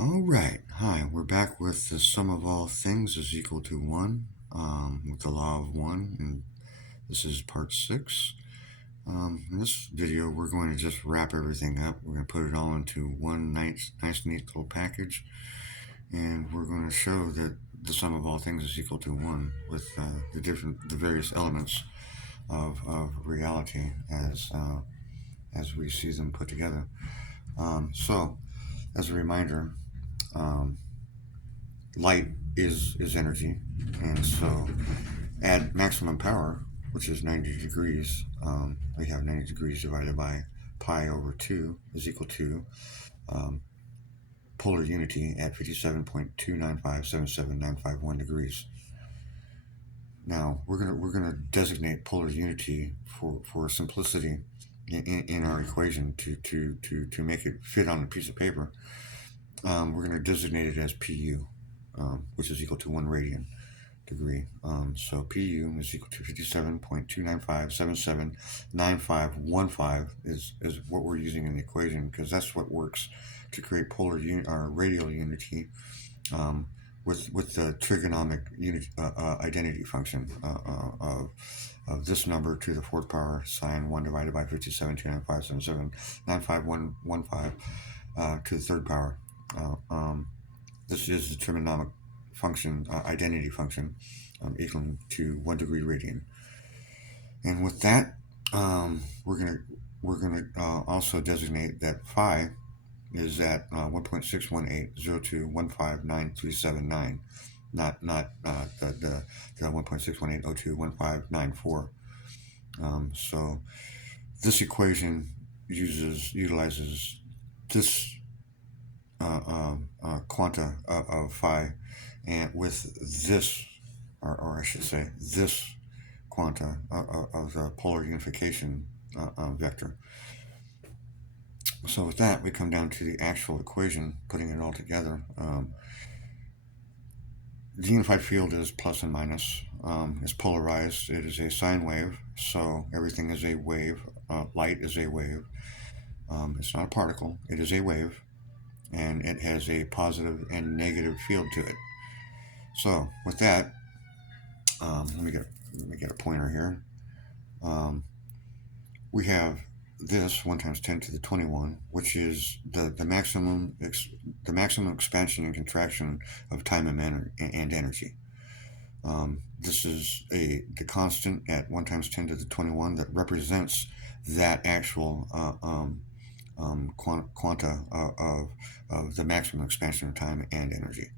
All right. Hi, we're back with the sum of all things is equal to one, with the law of one, and this is part six. In this video, we're going to just wrap everything up. We're going to put it all into one nice, neat little package, and we're going to show that the sum of all things is equal to one with the various elements of reality as we see them put together. So, as a reminder. Um, Light is energy, and so at maximum power, which is 90 degrees, we have 90 degrees divided by pi over 2 is equal to um, polar unity at 57.2957791 degrees. Now we're gonna designate polar unity for simplicity in our equation to make it fit on a piece of paper. We're going to designate it as PU, which is equal to 1 radian degree. So PU is equal to 57.295779515 is what we're using in the equation, because that's what works to create polar or radial unity with the trigonomic identity function of this number to the fourth power sine 1 divided by 57.295779515 to the third power. This is the trigonomic function, identity function, equal to 1 degree radian. And with that, we're gonna also designate that phi is at 1.61802159379, not the 1.618021594. So this equation utilizes this quanta of phi, and with this, or I should say, this quanta of the polar unification vector. So with that, we come down to the actual equation, putting it all together. The unified field is plus and minus. It's polarized. It is a sine wave, so everything is a wave. Light is a wave. It's not a particle. It is a wave, and it has a positive and negative field to it. So with that, let me get a pointer here. We have this 1 times 10 to the 21, which is the maximum expansion and contraction of time and energy. This is the constant at 1 times 10 to the 21 that represents that actual quanta of the maximum expansion of time and energy.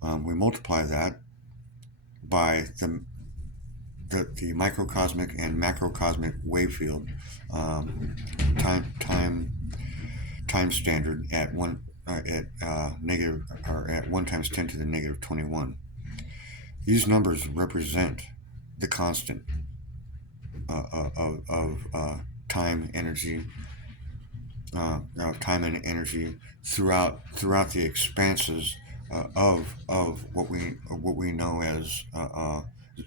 We multiply that by the microcosmic and macrocosmic wave field time standard at negative, or at 1 times 10 to the negative 21. These numbers represent the constant of time energy throughout the expanses of what we know as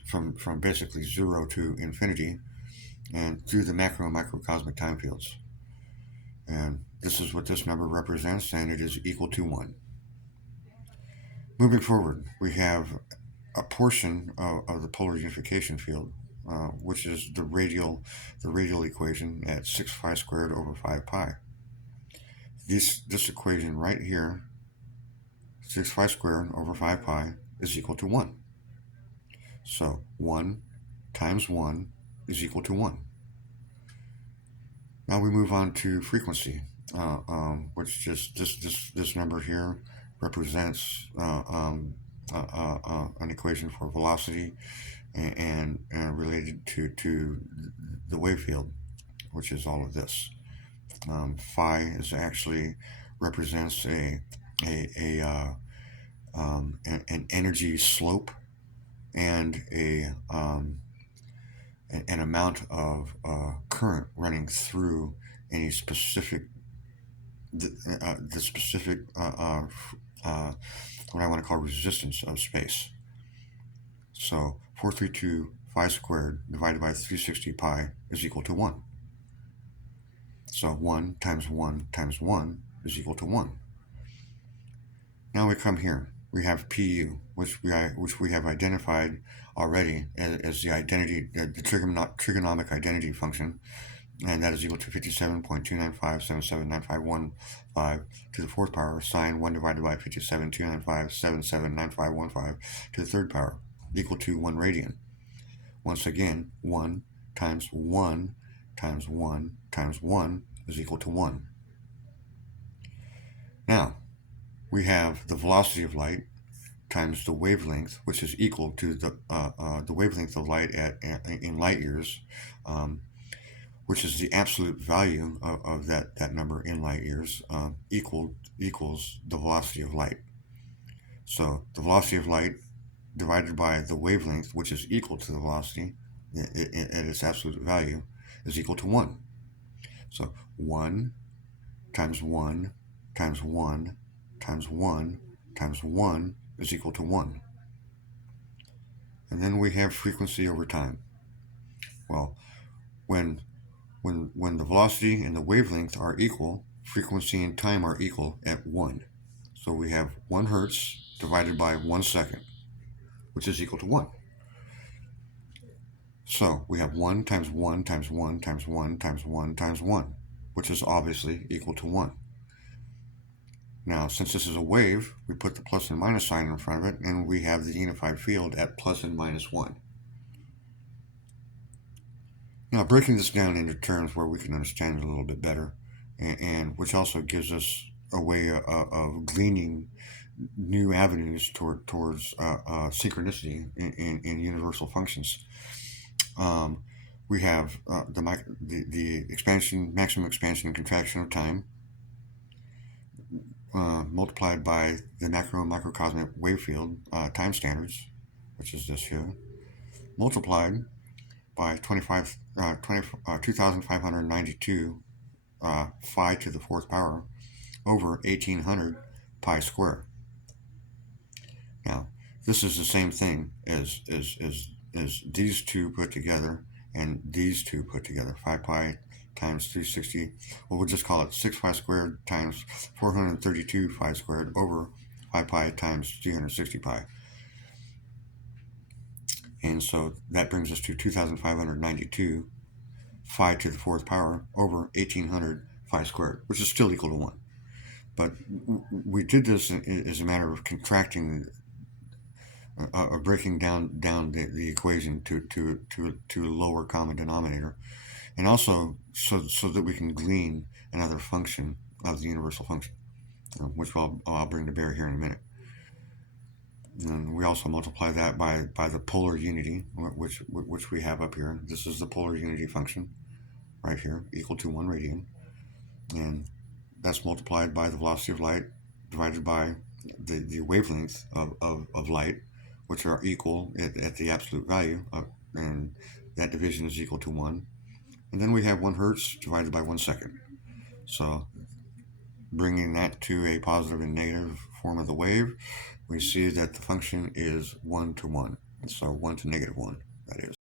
from basically 0 to infinity, and through the macro and microcosmic time fields. And this is what this number represents, and it is equal to 1. Moving forward, we have a portion of the polar unification field, which is the radial equation at 6 phi squared over 5 pi. This equation right here, 6 phi squared over 5 pi, is equal to 1. So 1 times 1 is equal to 1. Now we move on to frequency, which just this number here represents an equation for velocity and related to the wave field, which is all of this. Phi is actually represents an energy slope and an amount of current running through any specific specific what I want to call resistance of space. So 432 phi squared divided by 360 pi is equal to 1. So 1 times 1 times 1 is equal to 1. Now we come here. We have PU, which we have identified already as the trigonomic identity function, and that is equal to 57.295779515 to the fourth power sine 1 divided by 57.295779515 to the third power, equal to 1 radian. Once again, 1 times 1 times 1 times 1 is equal to 1. Now, we have the velocity of light times the wavelength, which is equal to the wavelength of light in light years, which is the absolute value of that number in light years, equals the velocity of light. So the velocity of light divided by the wavelength, which is equal to the velocity at its absolute value, is equal to 1. So 1 times 1 times 1 times 1 times 1 is equal to 1. And then we have frequency over time. Well, when the velocity and the wavelength are equal, frequency and time are equal at 1. So we have 1 hertz divided by 1 second, which is equal to 1. So we have 1 times 1 times 1 times 1 times 1 times 1, which is obviously equal to 1. Now, since this is a wave, we put the plus and minus sign in front of it, and we have the unified field at plus and minus 1. Now, breaking this down into terms where we can understand it a little bit better, and which also gives us a way of gleaning new avenues towards synchronicity in universal functions. We have the maximum expansion and contraction of time, multiplied by the macro and microcosmic wave field time standards, which is this here, multiplied by 2,592 phi to the fourth power over 1,800 pi squared. Now, this is the same thing as these two put together and these two put together. 5 pi times 360, well, we'll just call it 6 pi squared times 432 pi squared over 5 pi times 360 pi. And so that brings us to 2,592 phi to the fourth power over 1,800 phi squared, which is still equal to 1. But we did this as a matter of contracting, breaking down the equation to a lower common denominator, and also so that we can glean another function of the universal function, which I'll bring to bear here in a minute. And we also multiply that by the polar unity, which we have up here. This is the polar unity function right here, equal to 1 radian. And that's multiplied by the velocity of light divided by the wavelength of light, which are equal at the absolute value, and that division is equal to 1. And then we have 1 hertz divided by 1 second. So bringing that to a positive and negative form of the wave, we see that the function is 1 to 1. So 1 to negative 1, that is.